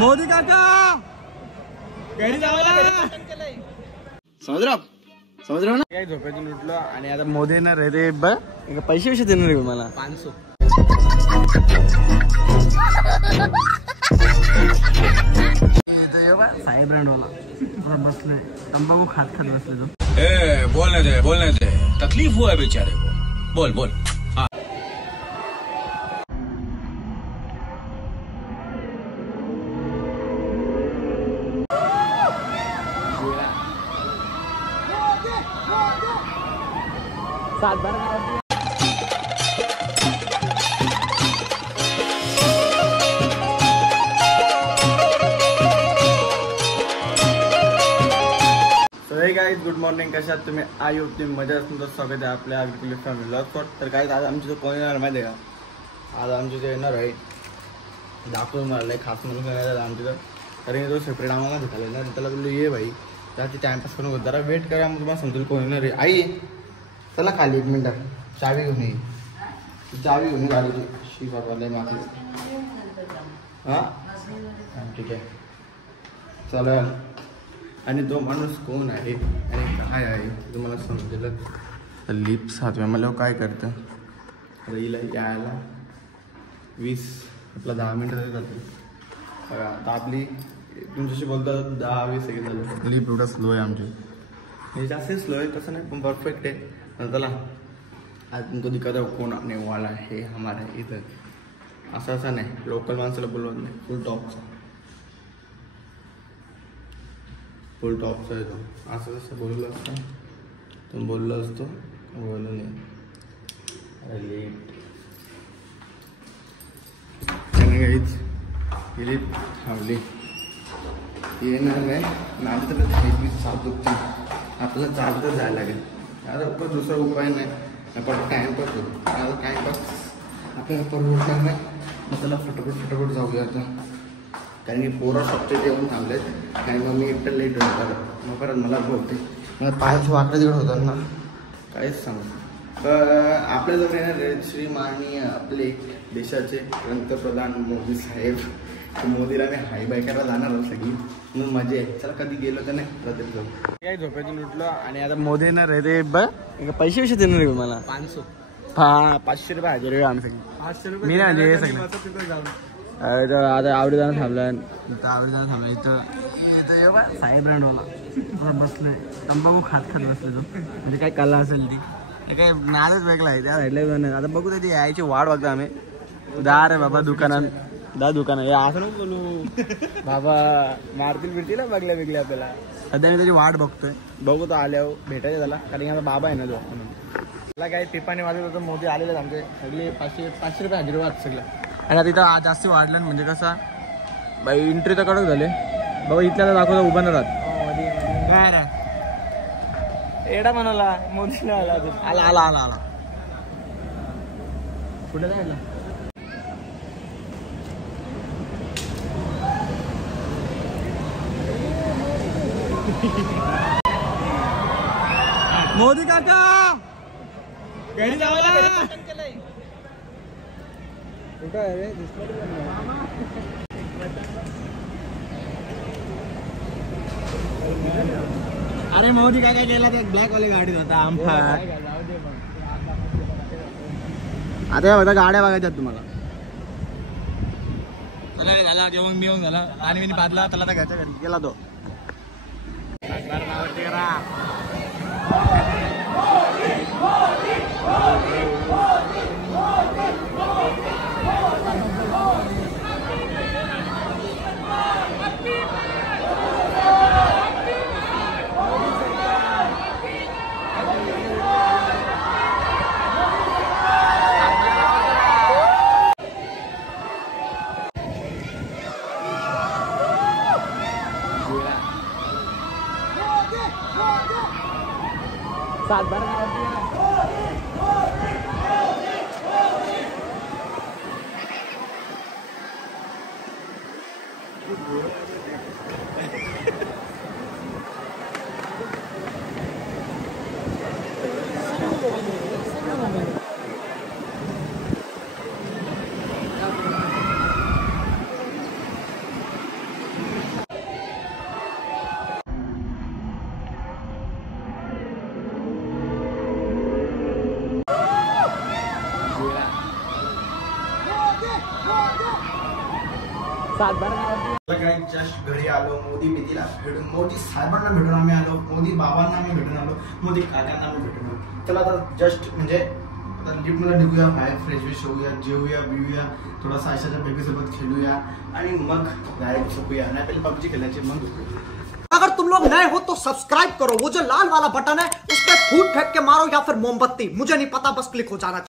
मोदी काका घरी जावला समज रहा ना काय झोपेतून उठलो आणि आता मोदी येणार आहे रे बघ पैसे पैसे देणार रे मला 500 साई ब्रँड वाला बसले तंबाखू खात बसले तो बोलने दे तकलीफ हुआ है बेचारे को बोल सात बार गाइस गुड मॉर्निंग कशा आहात तुम्ही आई होप तुम्ही मजा असून तर स्वागत आहे आपल्या अग्रिकल्चर फॅमिलीला तर गाइस आज आमची जो कोण येणार माहिती आहे का आज आमचे जे येणार आहे दाखवून मारलं आहे खास म्हणून येणार आमची तर कारण तो सेपरेट आम्हाला भेटायला येणार त्याला बोललो ये भाई त्याची टाइमपास करून होत जरा वेट करा मग तुम्हाला समजेल कोण येणार आहे आई चला खाली 1 मिनिट चावी घेऊन ये चावी घेऊन गाडीची शी बाबाला माफी हां ठीक आहे चला आणि तो माणूस कोण आहे आणि काय आहे तुम्हाला समजेल लिप 7व्या मला काय करतं रईला यायला 20 आपला 10 मिनिटं जातो आता आपली तुमच्याशी बोलता 10-20 सेकंड झालं लिप एवढा स्लो आहे आमची हे जास्त स्लो आहे तसं नाही पण परफेक्ट आहे चला आज तुमको दिक्कत आहे कोण आने वाला है हमारा इथं असं नाही लोकल माणसाला बोलवत नाही फुल टॉपचा आहे तो असं जसं बोललो असतं तुम्ही बोललो असतो बोललो नाही अरे लेट काहीच गेली थांबली येणार नाही नाहीतर साथ दुखते आपल्याला चालतच जायला लागेल आता दुसरा उपाय नाही आपण टाइमपास होतो आता टाइमपास आपल्याला परवडणार नाही मग त्याला फटाफट जाऊया आता कारण की पोरं सबस्टेट येऊन थांबलेत आणि मग मी एकटं लेट होतं मग परत मला बोलते मला पायाची वाकडे तिकडे होतात ना काहीच सांगू आपल्याला येणार श्री माननीय आपले देशाचे पंतप्रधान मोदी साहेब मोदीला मी हाय बाय करायला जाणार सगळी म्हणून मजा आहे चला कधी गेलो तर नाही प्रत्येक जाऊ काय झोपेतून उठलो आणि आता मोदी येणार आहे रे बघ पैसे पैसे देणार रे मला 500 500 रुपये हजार रुपये आम्ही सगळी 500 रुपये मी नाही सगळं आता आवडीदाना थांबला इथं साई ब्रँड वाला बसले तंबाखू खात बसले तो म्हणजे काय कला असेल ती काय नादच वेगळा आहे त्या साईडला आता बघू त्याची यायची वाट बघता आम्ही दार आहे बाबा दुकानात हे असं नको बोलू बाबा मारतील बिरतील बघल्या वेगळ्या आपल्याला सध्या मी त्याची वाट बघतोय बघू तो आल्यावर भेटायचं त्याला कारण की आता बाबा आहे ना तो म्हणून त्याला काही टिपाणी वाजत होतं मोदी आलेलं आमचे सगळे 500 रुपये हजार सगळं आणि आता इथं आज जास्त वाढलं म्हणजे कसं बाई एंट्री तर कडक झाले बाबा इथल्या दाखवता उभा न राहत काय रे एडा म्हणाला मोदीला आला कुठे जायला मोदी काका घरी जावला कुठं आहे रे अरे मोदी काय गेला त्या ब्लॅक वाली गाडीत होता आमचा आता होता गाड्या बघायच्यात तुम्हाला चला रे झाला जेवण बिवून झाला आणि मी बादला त्याला तर घ्यायच्या घरी गेला तो सात बार जस्ट घरी आलो, मोदी भीतीला भेटून, मोदी साहेबांना भेटून आम्ही आलो, मोदी बाबांना आम्ही भेटून आलो, मोदी काकांना आम्ही भेटून आलो. चला आता जस्ट म्हणजे आता लिफ्टमध्ये निघूया बाहेर, फ्रेश होऊया, जेवूया बिवूया, थोडासा आशाच्या बेबीसोबत खेळूया आणि मग डायरेक्ट झोपूया. नाही पहिले पबजी खेळायची मग झोपूया. अगर तुम लोग नए हो तो सब्सक्राइब करो, वो जो लाल वाला बटन है उस पर फूट फेंक के मारो या फिर मोमबत्ती, मुझे नहीं पता, बस क्लिक हो जाना चाहिए.